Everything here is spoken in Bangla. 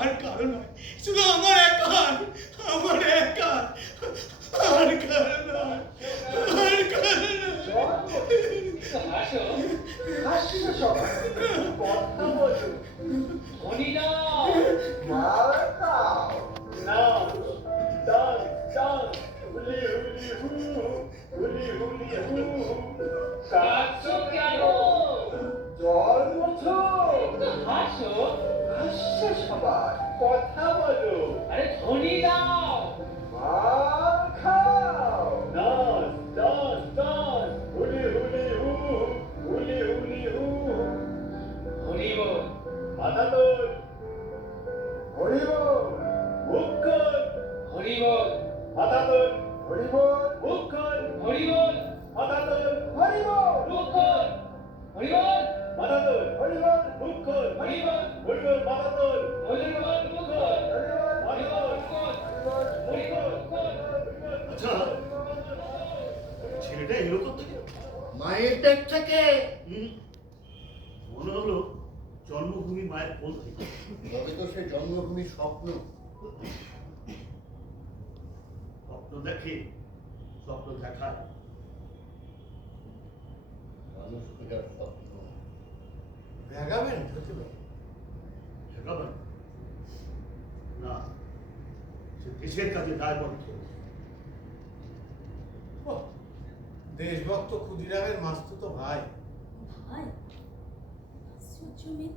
আর কারো নয়, শুধু আমার একার, আমার একার, আর কারো নয়, আর কারো নয়। হাসো, হাসিস সবাই, কথা বলো, ধনী নাও, মার খাও। নাচ, ডান্স, ডান্স, হুলি হুলি হু, হুলি হুলি হু। কাঁদছো কেন? জল মুছো, হাসো, হাসছে সবাই, কথা বলো, আরে ধনী নাও, মার খাও। নাচ, ডান্স, ডান্স, হুলি হুলি হু, হুলি হুলি হু। হরি বল, মাথা তোল, হরি বল, মুখ খোল, হরি বল, মাথা তোল, হরি বল, মুখ খোল, হরি বল, মাথা তোল, হরি বল, মুখ খোল, হরি বল, মাথা তোল, হরি বল, মুখ খোল, হরি বল, হরি বল, মাথা তোল, হরি বল, মুখ খোল, হরি বল, হরি বল, মুখ খোল, হরি বল, মুখ খোল, আচ্ছা, ছেলেটা এলো কোথেকে? মায়ের পেট থেকে। মনে হলো জন্মভূমি মায়ের কোল থেকে। তবে তো সে জন্মভূমির স্বপ্ন। স্বপ্ন দেখে, স্বপ্ন দেখায়। মানুষ খোঁজার স্বপ্ন। ভেগাবেন প্রতিভা? ঠেকাবেন না, সে দেশের কাজে দায়বদ্ধ। ওহ, দেশভক্ত ক্ষুদিরামের মাস্তুতো ভাই। ভাই আশ্চর্য মেয়ে,